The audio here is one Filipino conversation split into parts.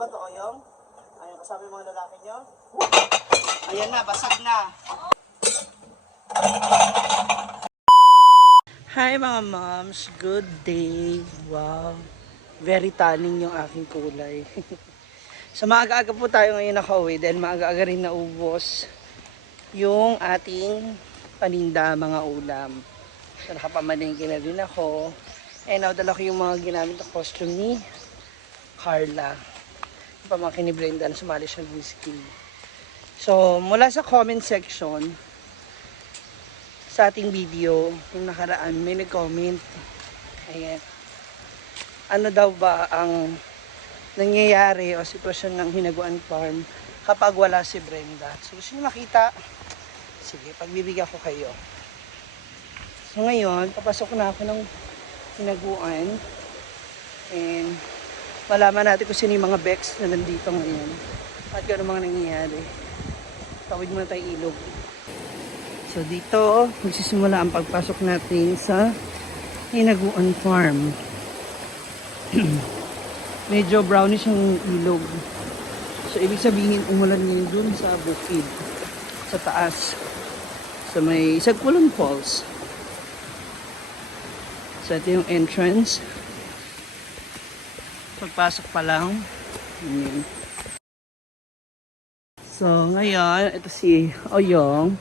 ba ito, Oyong? Ayun, kasama yung mga lalaki nyo. Ayan na, basag na. Hi mga moms, good day. Wow, very tanning yung aking kulay. So maaga-aga po tayo ngayon nakauwi dahil maaga-aga rin naubos yung ating paninda, mga ulam. So nakapamalingki na din ako. And now dala ko yung mga ginamit na costume ni Carla. Yung pamangkin ni Brenda na sumali siya ng whiskey. So mula sa comment section sa ating video, yung nakaraan, may nag-comment. Ayan. Ano daw ba ang nangyayari o sitwasyon ng Hinaguan Farm kapag wala si Brenda? So gusto nyo makita? Sige, pagbibigyan ko kayo. So ngayon, papasok na ako ng Hinaguan. And malaman natin kung sino yung mga Bex na nandito ngayon. At kung ano mga nangyayari. Tawid muna tayo ilog. So dito, magsisimula ang pagpasok natin sa Hinaguan Farm. Medyo brownish ang ilog. So ibig sabihin, umulan ngayon dun sa bukid. Sa taas. So may Sagpulon Falls. So ito yung entrance. Pagpasok pa lang. Ayan. So ngayon, ito si Oyong.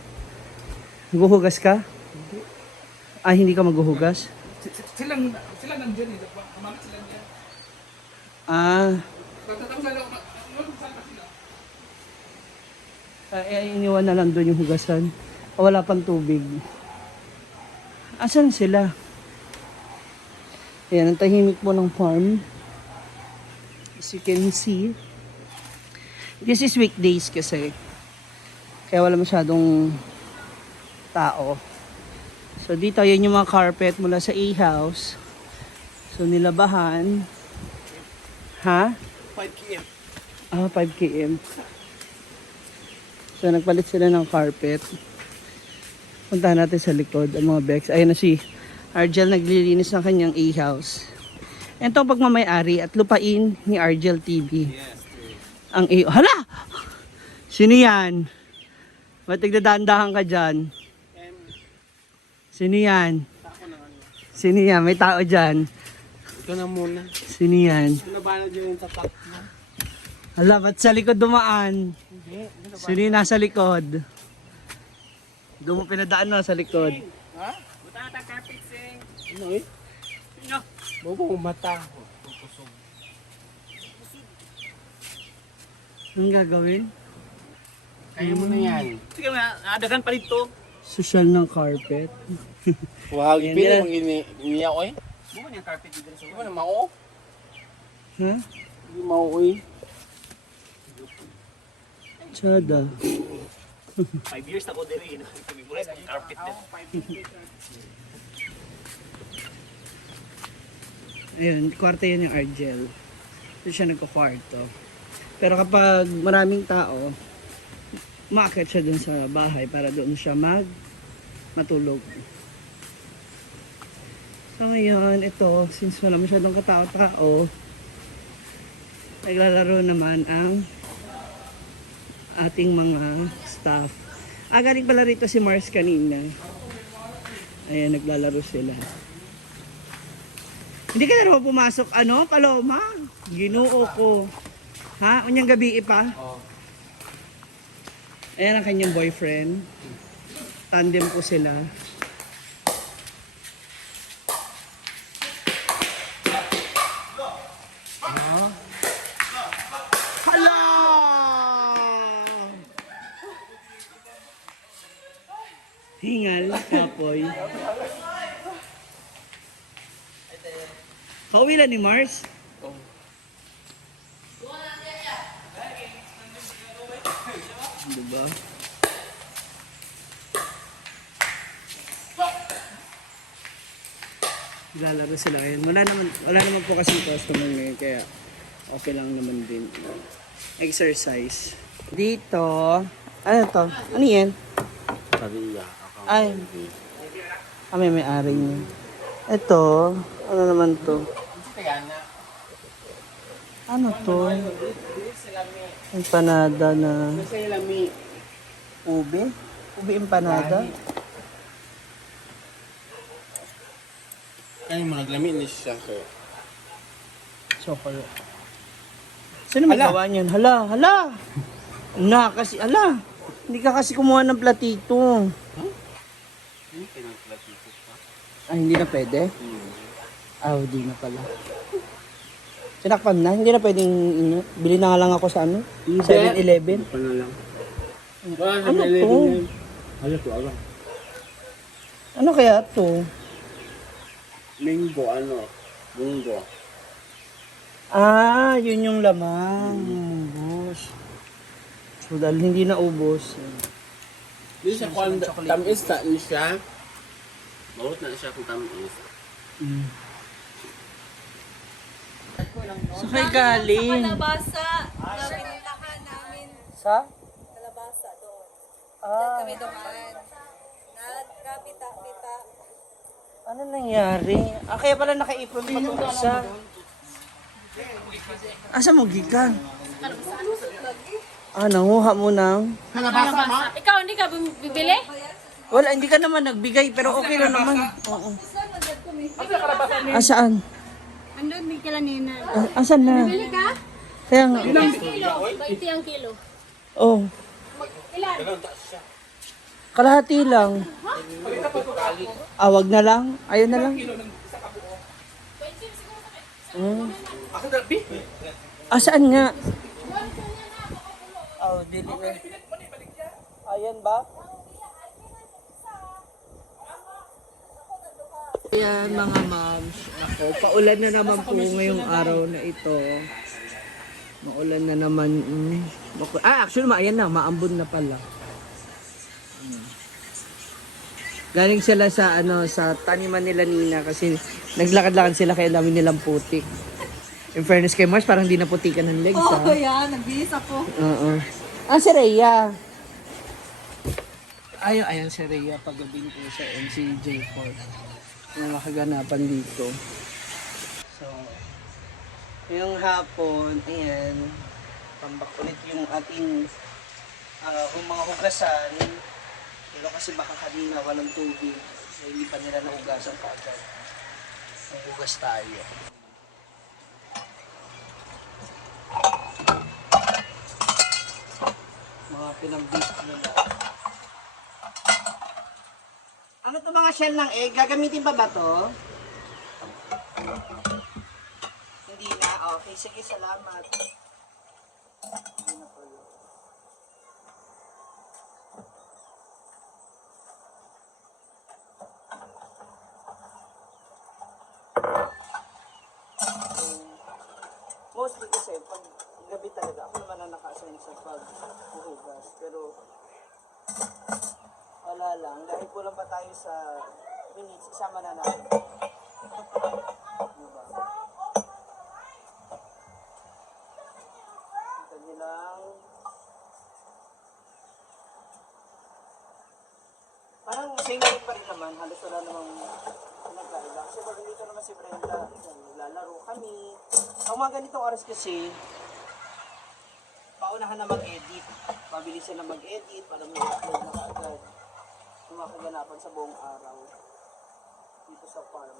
Maghuhugas ka? Hindi. Ah, hindi ka maghuhugas? Silang nandyan eh. Kumalit sila dyan. Ah. Pagtatapos sila, saan pa sila? Iniwan na lang doon yung hugasan. Wala pang tubig. Asan sila? Ayan, ang tahimik po ng farm. As you can see. This is weekdays kasi. Kaya wala masyadong tao. So dito, yun yung mga carpet mula sa A-house. So nilabahan. Ha? 5 km. Ah, 5 km. So nagpalit sila ng carpet. Puntahan natin sa likod ang mga Bex. Ayun na si Argel naglilinis ng kanyang A-house. Ito ang pagmamayari at lupain ni Argel TV. Yes. Ang A... Hala! Sino yan? Ba't nagdadahan ka dyan? Sino yan? Sino yan? May tao dyan. Ikaw na muna. Sino yan? Ano ba na dyan yung tatak mo? Hala, ba't sa likod dumaan? Hindi. Sino yung nasa likod? Doon mo pinadaan na sa likod. Ha? Buta na carpet, Sing. Ano eh? Sino? Bubong mata. Pusog. Anong gagawin? Kaya mo na yan. Sige na, adagan pa dito. Social ng carpet. Wag, Yan, pili yan. mong giniya ko eh. Buman yung carpet dito sa buwan. Mao? Ha? Hindi mao eh. Tsada. 5 years na ko din rin. Kami mula sa carpet din. Ayun, kwarto yun yung Argel. Doon siya nagkakwarto. Pero kapag maraming tao, umaakit siya dun sa bahay para doon siya matulog. So ngayon, ito, since wala masyadong katao-tao, naglalaro naman ang ating mga staff. Galing pala rito si Mars kanina. Ayan, naglalaro sila. Hindi ka na naman pumasok, Paloma? Ginoo ko. Ha? Unyang gabi pa? Oo. Ayan ang kanyang boyfriend. Tandem po sila. Hala! Hingal, kapoy. Kauwi lang ni Mars. Diba? Lalaro sila ngayon. Wala naman po kasi customer ngayon, kaya okay lang naman din. Exercise. Dito, ano to? Ano yan? Pariya. Ay, may ari niya. Ito, ano naman to? Kaya na. Ano to? Empanada na Masaya lami. ube? Ube empanada? Kaya mo naglami ni siya. Sir. Chocolate. Sino may gawa niyan? Hala, hala! Na, kasi, hala! Hindi ka kasi kumuha ng platito. Hindi ka nagplatito pa. Ay, hindi na pwede? Ah, hindi na pala. Sinakpan na? Hindi na pwedeng, bili na nga lang ako sa ano? 7-Eleven. Pa na lang. Ano to? Ano to? Ano? Ano kaya to? Linggo, ano? Linggo. Ah, yun yung lamang. Ubos. So, dahil hindi na ubos. Di siya kung tamis na siya. Mawot na siya kung tamis. Sa kay galing? Kalabasa. Pinuntahan namin Sa? kalabasa doon. Ah, Kami dumaan. Nagkapita-pita. ano nangyari? Ah, kaya pala naka-apron pa itong isa. Asa mo gikan? Ah, nanguha mo ng... Ikaw, hindi ka bibili? Wala, hindi ka naman nagbigay, pero okay lang naman. Oo. Ah, saan? Andun, may kila nina. Ah, asan na? Bili ka? Kaya nga. Kilo. 20 ang kilo. Oh, Ilan? kalahati lang. Ah, wag na lang? Ayun na lang. Ah, saan nga? Oh, dili na. Ayan ba? Ayan mga moms. Ako, paulan na naman po ngayong araw na ito. Maulan na naman. Actually, ayan na. Maambon na pala. Galing sila sa sa taniman nila Nina kasi naglakad-lakad sila kaya dami nilang putik. In fairness kay Mars, parang di naputikan ng legs. Oo, yan. Nagbihis ako. Oo. Ah, si Rhea. Ayan si Rhea pagdating ko sa MCJ Ford. Yung makaganapan dito. So, yung hapon, ayan, tambak ulit yung ating mga hugasan. Pero kasi baka kanina walang tubig, so hindi pa nila nahugasan pa agad. Hugas tayo. Mga pinag-beef nila. Ano to mga shell ng egg? Gagamitin pa ba to? Hindi na? Okay, sige, salamat. Hindi na pala. Mostly kasi pag gabi talaga, ako naman ang naka-assign sa paghuhugas. Pero wala lang, dahil kulang pa tayo sa minutes, isama na natin. Diba? Ito nilang parang same thing pa rin naman, halos wala namang pinagkaiba. Kasi pag dito naman si Brenda, naglalaro kami. Ang mga ganitong oras kasi, paunahan na mag-edit. Mabilisan na mag-edit para may upload na kaagad. Yung mga kaganapan sa buong araw. Dito sa farm.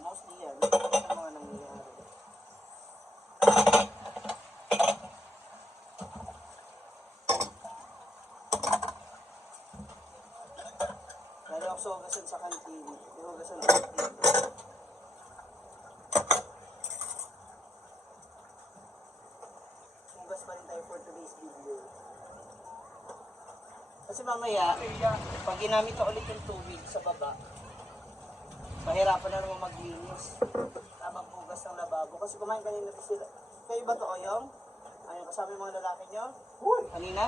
Mostly yan. Ito mga nangyayari. Lalo ako sa hugasan sa kantin. Yung hugasan sa kantin. Hugas pa rin tayo for today's video. Kasi mamaya, pag ginamit na ulit yung tubig sa baba, mahirapan na naman maglinis. Tamang hugas ng lababo. Kasi kumain kanina sila. Kayo ba to, Oyong? Ayun, kasama yung mga lalaki nyo? Kanina?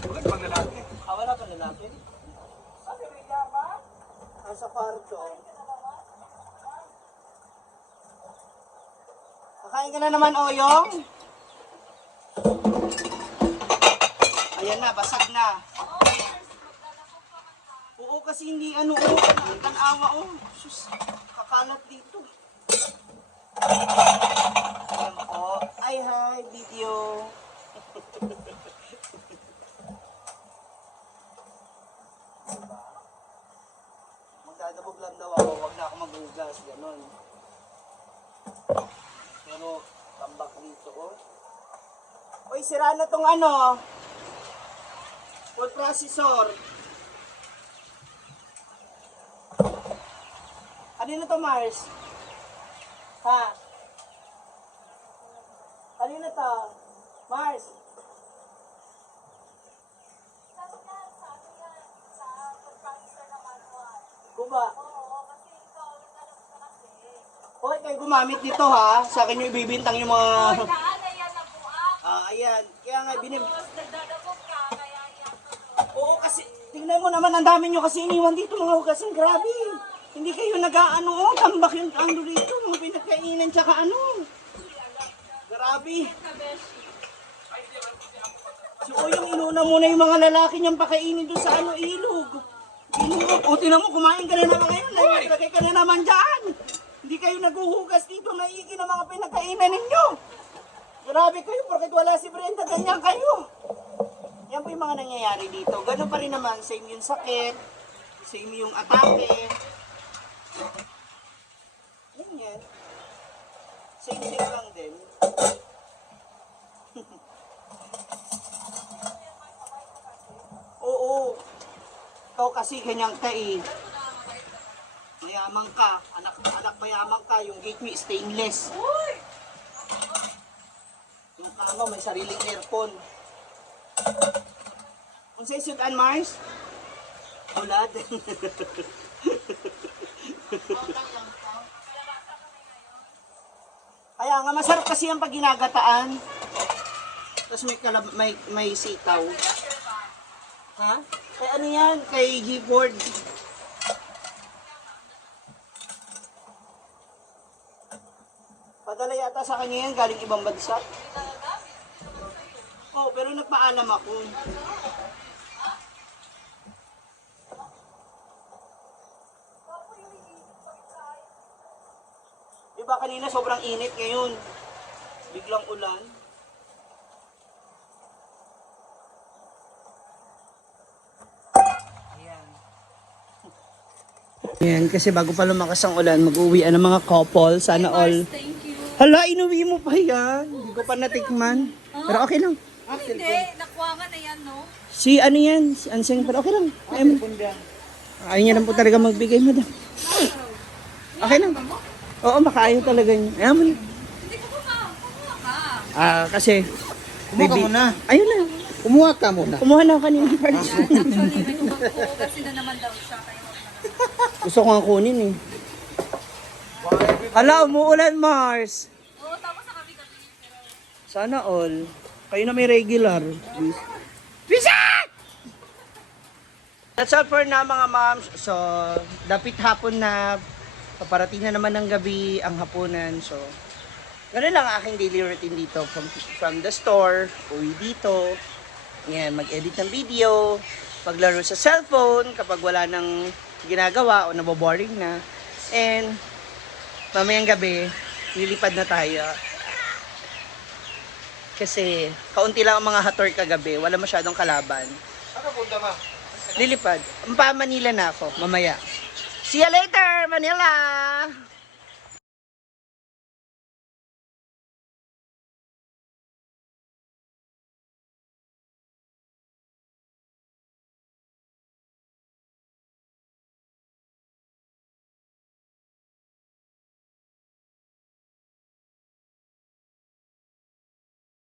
Wala pang lalaki. Ah, wala pa lalaki? Ah, sa kwarto. Kakain ka na naman, Oyong? Ayan na, basag na. Oo, kasi hindi tanawa, Sus, kakalat dito. Uy, sira na tong ano. Food processor. Kanino to, Mars? Ha? Kanino to? Mars? Kuba? Hoy, kayo gumamit nito ha. Sa akin yung ibibintang yung mga... ayan. Kaya nga binim... Oo, kasi tingnan mo naman, ang dami nyo kasi iniwan dito mga hugasin. Grabe. Hindi kayo nag-ano, oh, tambak yung ano dito, mga pinagkainan tsaka ano. Grabe. So, yung inuna muna yung mga lalaki niyang pakainin doon sa ano, ilog. Ilog. O, tinan mo, kumain ka na naman ngayon. Nagkakay ka na naman dyan. Hindi kayo naguhugas dito, naigi ng mga pinagkainan ninyo. Grabe kayo, porket wala si Brenda, ganyan kayo. Yan po yung mga nangyayari dito. Ganun pa rin naman, same yung sakit, same yung atake. Yan. Same lang din. Oo. Ikaw kasi ganyan ka eh. Mayaman ka. Anak mayaman ka. Yung gate mo stainless. Yung kama may sariling aircon. Kung sa'yo sudan, Mars? Ulad. Kaya nga, masarap kasi yung pag ginagataan. Tapos may sitaw. Ha? Kay ano yan? Kay G-board. Padala yata sa kanya yan, galing ibang bansa. Oo, pero nagpaalam ako. Diba kanina sobrang init, ngayon biglang ulan. Ayan, kasi bago pa lumakas ang ulan, mag-uwian ng mga couple, sana all. Thank you. Hala, inuwi mo pa yan. Hindi ko pa natikman. Pero okay lang. Hindi, nakuha nga na yan, no? Si ano yan, si Anseng, pero okay lang. Ayaw niya lang po talaga magbigay, madam. Okay lang. Oo, makaayaw talaga niya. Ayaw mo na. Hindi ko kumuha ka. Kasi... Kumuha ka muna. Ayun na. Kumuha ka muna. Kumuha na ako kanina first. Actually, may kumagpo kasi na naman daw siya. Kaya wag na. Gusto ko nga kunin eh. Hala, umuulan, Mars. Oo, tapos sa kami-kami. Sana all. Kayo na may regular. Visit! That's all for now mga moms. So, dapit hapon na. Paparating na naman ng gabi ang hapunan. So, ganun lang ang aking daily routine dito. From the store, uwi dito. Yan, mag-edit ng video. Paglaro sa cellphone kapag wala nang ginagawa o naboboring na. And, mamayang gabi, lilipad na tayo. Kasi, kaunti lang ang mga hator kagabi. Wala masyadong kalaban. Ano punta ma? Lilipad. Pa Manila na ako, mamaya. See you later, Manila!